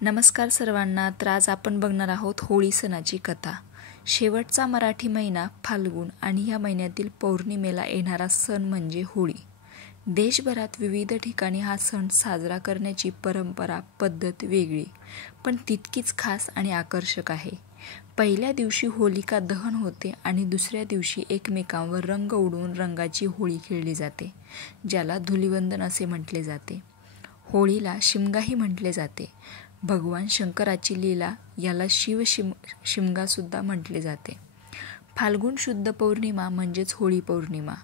नमस्कार सर्वांना. तर आज आपण बघणार आहोत होळी सणाची कथा. शेवटचा मराठी महिना फाल्गुन आणि या महिन्यातील पौर्णिमेला येणारा सण म्हणजे होळी. देशभरात विविध ठिकाणी हा सण साजरा करण्याची परंपरा पद्धत वेगळी पण तितकीच खास आणि आकर्षक आहे. पहिल्या दिवशी होलिका दहन होते आणि दुसऱ्या दिवशी एकमेकांवर रंग उडवून रंगाची होळी खेळली जाते, ज्याला धुलिवंदन असे म्हटले जाते. होळीला शिमगाही म्हटले जाते. भगवान शंकराची लीला याला शिमगासुद्धा म्हटले जाते. फाल्गुन शुद्ध पौर्णिमा म्हणजेच होळी पौर्णिमा.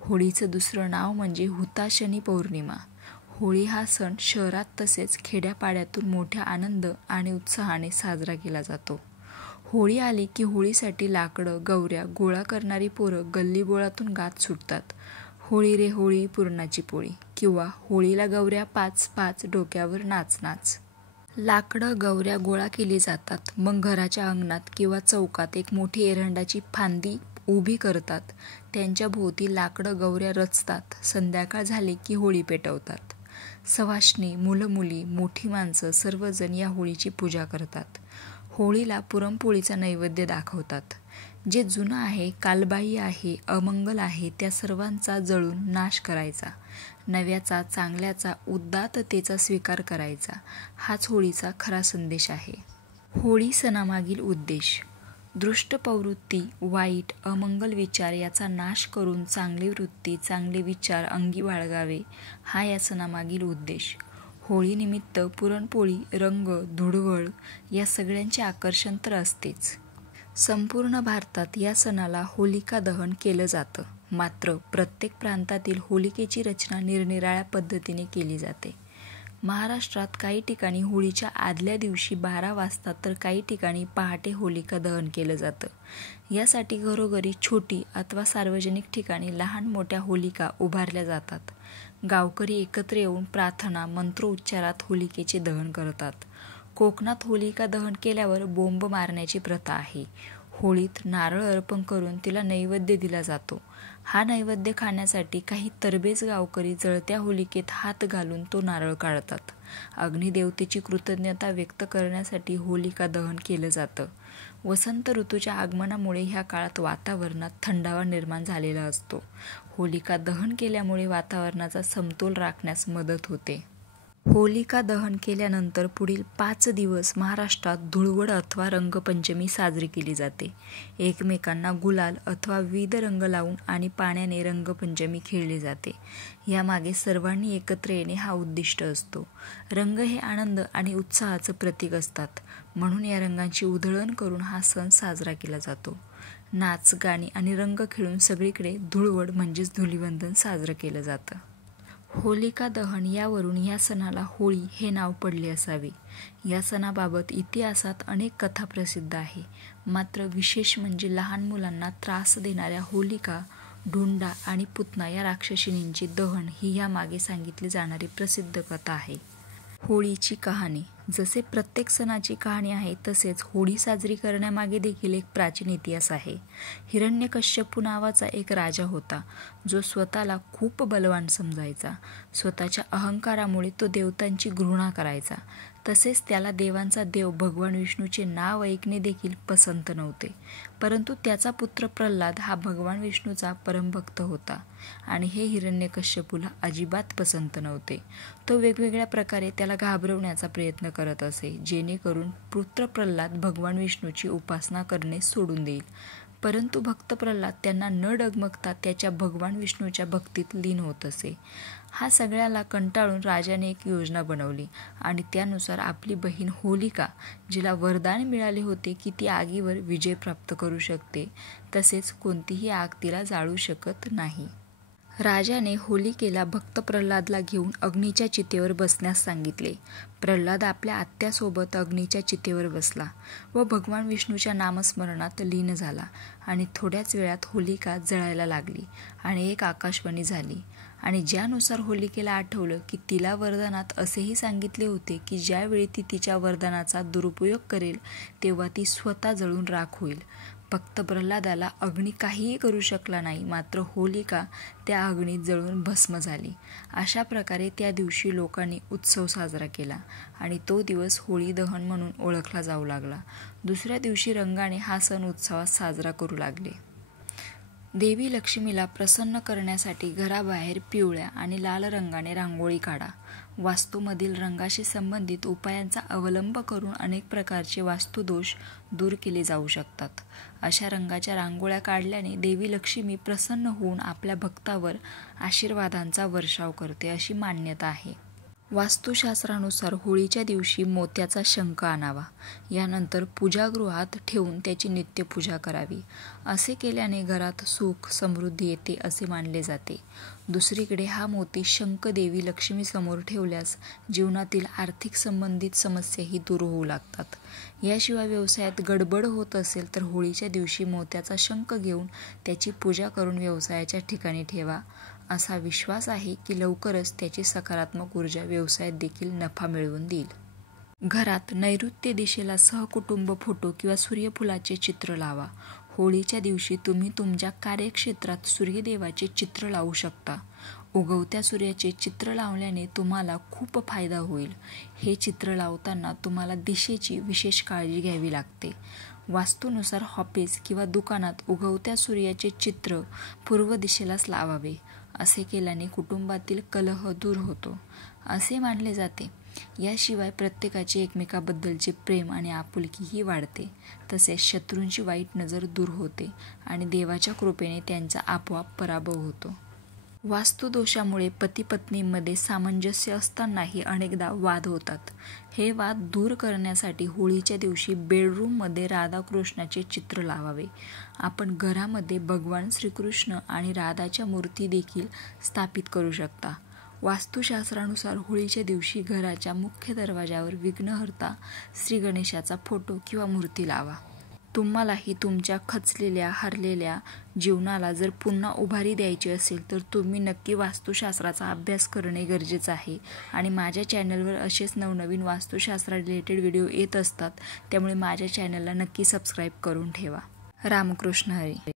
होळीचं दुसरं नाव म्हणजे हुताशनी पौर्णिमा. होळी हा सण शहरात तसेच खेड्यापाड्यातून मोठ्या आनंद आणि उत्साहाने साजरा केला जातो. होळी आली की होळीसाठी लाकडं गवऱ्या गोळा करणारी पोरं गल्लीबोळातून गात सुटतात. होळी रे होळी पुरणाची पोळी किंवा होळीला गवऱ्या पाच पाच डोक्यावर नाच नाच. लाकडं गवऱ्या गोळा केली जातात. मग घराच्या अंगणात किंवा चौकात एक मोठी एरंडाची फांदी उभी करतात. त्यांच्या भोवती लाकडं गवऱ्या रचतात. संध्याकाळ झाली की होळी पेटवतात. सवाष्णी, मुलं मुली, मोठी माणसं सर्वजण या होळीची पूजा करतात. होळीला पुरणपोळीचा नैवेद्य दाखवतात. जे जुनं आहे, कालबाह्य आहे, अमंगल आहे त्या सर्वांचा जळून नाश करायचा. नव्याचा, चांगल्याचा, उदात्ततेचा स्वीकार करायचा. हाच होळीचा खरा संदेश आहे. होळी सणामागील उद्देश: दुष्ट प्रवृत्ती, वाईट अमंगल विचार याचा नाश करून चांगली वृत्ती, चांगले विचार अंगी बाळगावे हा या सणामागील उद्देश. होळीनिमित्त पुरणपोळी, रंग, धुळवड या सगळ्यांचे आकर्षण तर असतेच. संपूर्ण भारतात या सणाला होलिका दहन केलं जातं. मात्र प्रत्येक प्रांतातील होलिकेची रचना निरनिराळ्या पद्धतीने केली जाते. महाराष्ट्रात काही ठिकाणी होळीच्या आदल्या दिवशी 12 वाजता तर काही ठिकाणी पहाटे होलिका दहन केलं जातं. यासाठी घरोघरी छोटी अथवा सार्वजनिक ठिकाणी लहान मोठ्या होलिका उभारल्या जातात. गावकरी एकत्र येऊन प्रार्थना मंत्रोच्चारात होलिकेचे दहन करतात. कोकणात होलिका दहन केल्यावर बोंब मारण्याची प्रथा आहे. होळीत नारळ अर्पण करून तिला नैवेद्य दिला जातो. हा नैवेद्य खाण्यासाठी काही तरबेज गावकरी जळत्या होलिकेत हात घालून तो नारळ काढतात. अग्निदेवतेची कृतज्ञता व्यक्त करण्यासाठी होलिका दहन केलं जातं. वसंत ऋतूच्या आगमनामुळे ह्या काळात वातावरणात थंडावा निर्माण झालेला असतो. होलिका दहन केल्यामुळे वातावरणाचा समतोल राखण्यास मदत होते. होलिका दहन केल्यानंतर पुढील 5 दिवस महाराष्ट्रात धुळवड अथवा रंगपंचमी साजरी केली जाते. एकमेकांना गुलाल अथवा विविध रंग लावून आणि पाण्याने रंगपंचमी खेळली जाते. यामागे सर्वांनी एकत्र येणे हा उद्दिष्ट असतो. रंग हे आनंद आणि उत्साहाचं प्रतीक असतात, म्हणून या रंगांची उधळण करून हा सण साजरा केला जातो. नाच, गाणी आणि रंग खेळून सगळीकडे धुळवड म्हणजेच धुलिवंदन साजरं केलं जातं. होलिका दहन यावरून या सणाला होळी हे नाव पडले असावे. या सणाबाबत इतिहासात अनेक कथा प्रसिद्ध आहे. मात्र विशेष म्हणजे लहान मुलांना त्रास देणाऱ्या होलिका, ढोंडा आणि पुतना या राक्षसिणींचे दहन ही यामागे सांगितली जाणारी प्रसिद्ध कथा आहे. होळीची कहाणी: जसे प्रत्येक सणाची कहाणी आहे तसेच होळी साजरी करण्यामागे देखील एक प्राचीन इतिहास आहे. हिरण्यकश्यपू नावाचा एक राजा होता, जो स्वतःला खूप बलवान समजायचा. स्वतःच्या अहंकारामुळे तो देवतांची घृणा करायचा. तसेच त्याला देवांचा देव भगवान विष्णूचे नाव ऐकणे देखील पसंत नव्हते. परंतु त्याचा पुत्र प्रल्हाद हा भगवान विष्णूचा परमभक्त होता आणि हे हिरण्यकश्यपूला अजिबात पसंत नव्हते. तो वेगवेगळ्या प्रकारे त्याला घाबरवण्याचा प्रयत्न करत असे, जेणेकरून पुत्र प्रल्हाद भगवान विष्णूची उपासना करणे सोडून देईल. परंतु भक्त प्रल्हाद त्यांना न डगमगता त्याच्या भगवान विष्णूच्या भक्तीत लीन होत असे. हा सगळ्याला कंटाळून राजाने एक योजना बनवली आणि त्यानुसार आपली बहीण होलिका, जिला वरदान मिळाले होते की ती आगीवर विजय प्राप्त करू शकते, तसेच कोणतीही आग तिला जाळू शकत नाही. राजाने होलिकेला भक्त प्रल्हादला घेऊन अग्नीच्या चितेवर बसण्यास सांगितले. प्रल्हाद आपल्या आत्यासोबत अग्नीच्या चितेवर बसला व भगवान विष्णूच्या नामस्मरणात लीन झाला आणि थोड्याच वेळात होलिका जळायला लागली आणि एक आकाशवाणी झाली. आणि ज्यानुसार होलिकेला आठवलं की तिला वरदानात असेही सांगितले होते की ज्यावेळी ती तिच्या वरदानाचा दुरुपयोग करेल तेव्हा ती स्वतः जळून राख होईल. फक्त प्रल्हादाला अग्नी काहीही करू शकला नाही, मात्र होलिका त्या अग्नीत जळून भस्म झाली. अशा प्रकारे त्या दिवशी लोकांनी उत्सव साजरा केला आणि तो दिवस होळी दहन म्हणून ओळखला जाऊ लागला. दुसऱ्या दिवशी रंगाने हा सण उत्सवात साजरा करू लागले. देवी लक्ष्मीला प्रसन्न करण्यासाठी घराबाहेर पिवळ्या आणि लाल रंगाने रांगोळी काढा. वास्तूमधील रंगाशी संबंधित उपायांचा अवलंब करून अनेक प्रकारचे वास्तुदोष दूर केले जाऊ शकतात. अशा रंगाच्या रांगोळ्या काढल्याने देवी लक्ष्मी प्रसन्न होऊन आपल्या भक्तावर आशीर्वादांचा वर्षाव करते अशी मान्यता आहे. वास्तुशास्त्रानुसार होळीच्या दिवशी मोत्याचा शंख आणावा. यानंतर पूजागृहात ठेवून त्याची नित्यपूजा करावी. असे केल्याने घरात सुख समृद्धी येते असे मानले जाते. दुसरीकडे हा मोती शंख देवी लक्ष्मीसमोर ठेवल्यास जीवनातील आर्थिक संबंधित समस्याही दूर होऊ लागतात. याशिवाय व्यवसायात गडबड होत असेल तर होळीच्या दिवशी मोत्याचा शंख घेऊन त्याची पूजा करून व्यवसायाच्या ठिकाणी ठेवा. असा विश्वास आहे की लवकरच त्याची सकारात्मक ऊर्जा व्यवसायात देखील नफा मिळवून देईल. घरात नैऋत्य दिशेला सहकुटुंब फोटो किंवा सूर्यफुलाचे चित्र लावा. होळीच्या दिवशी तुम्ही तुमच्या कार्यक्षेत्रात सूर्यदेवाचे चित्र लावू शकता. उगवत्या सूर्याचे चित्र लावल्याने तुम्हाला खूप फायदा होईल. हे चित्र लावताना तुम्हाला दिशेची विशेष काळजी घ्यावी लागते. वास्तूनुसार ऑफिस किंवा दुकानात उगवत्या सूर्याचे चित्र पूर्व दिशेलाच लावावे. असे केल्याने कुटुंबातील कलह दूर होतो असे मानले जाते. याशिवाय प्रत्येकाचे एकमेकाबद्दलचे प्रेम आणि आपुलकीही वाढते. तसेच शत्रूंची वाईट नजर दूर होते आणि देवाच्या कृपेने त्यांचा आपोआप पराभव होतो. वास्तुदोषामुळे पती-पत्नींमध्ये सामंजस्य असतानाही अनेकदा वाद होतात. हे वाद दूर करण्यासाठी होळीच्या दिवशी बेडरूममध्ये राधाकृष्णाचे चित्र लावावे. आपण घरामध्ये भगवान श्रीकृष्ण आणि राधाच्या मूर्ती देखील स्थापित करू शकता. वास्तुशास्त्रानुसार होळीच्या दिवशी घराच्या मुख्य दरवाजावर विघ्नहर्ता श्री गणेशाचा फोटो किंवा मूर्ती लावा. तुम्हालाही तुमच्या खचलेल्या हरलेल्या जीवनाला जर पुन्हा उभारी द्यायची असेल तर तुम्ही नक्की वास्तुशास्त्राचा अभ्यास करणे गरजेचं आहे. आणि माझ्या चॅनलवर असेच नवनवीन वास्तुशास्त्र रिलेटेड व्हिडिओ येत असतात, त्यामुळे माझ्या चॅनलला नक्की सबस्क्राईब करून ठेवा. रामकृष्ण हरी.